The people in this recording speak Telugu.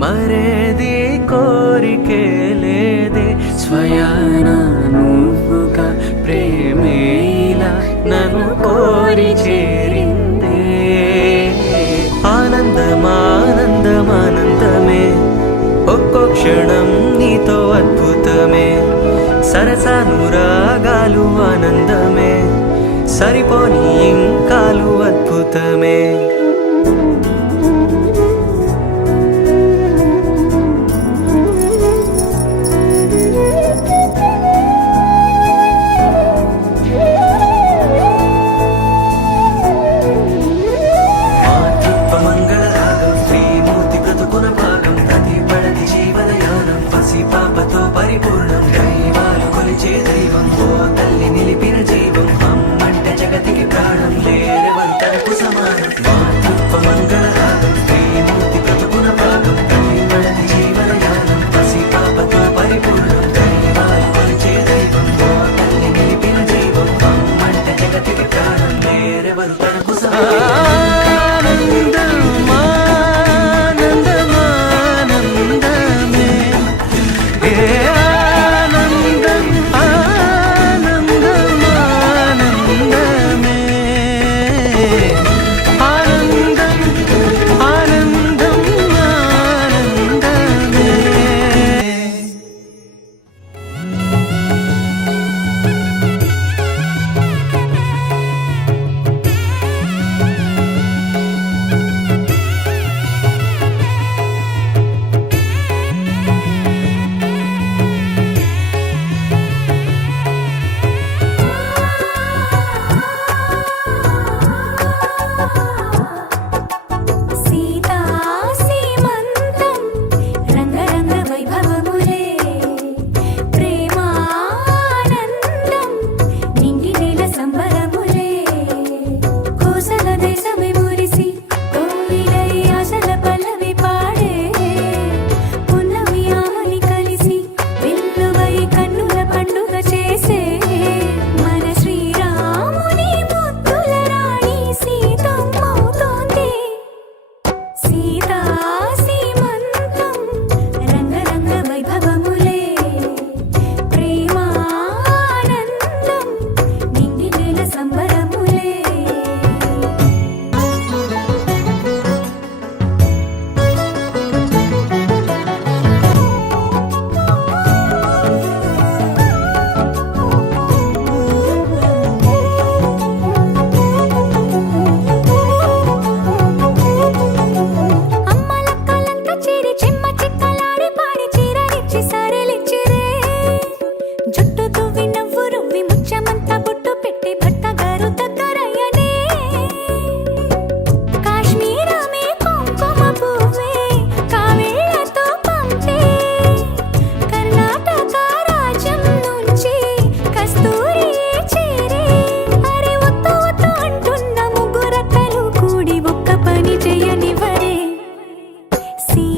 మరేది కోరికే లేదే స్వయాన నువ్వుగా ప్రేమే ఇలా నన్ను కోరి చేరిందే ఆనందమానందమానందమే ఒక్కో క్షణం నీతో అద్భుతమే సరసానురాగాలు ఆనందమే సరిపోని ఇంకాలు అద్భుతమే పాపతో పరిపూర్ణం దైవాలు కొలిచే దైవం ఓ తల్లి నిలిపిన జీవం అమ్మంటే జగతికి ప్రాణం లేరెవరు తనకు సమానం మాతృత్వ మంగళ రాగం శ్రీమూర్తి బ్రతుకున భాగం దైవళది జీవన యానం పసి పాపతో పరిపూర్ణం దైవాలు కొలిచే దైవం ఓ తల్లి నిలిపిన జీవం అమ్మంటే జగతికి ప్రాణం లేరెవరు తనకు సమానం See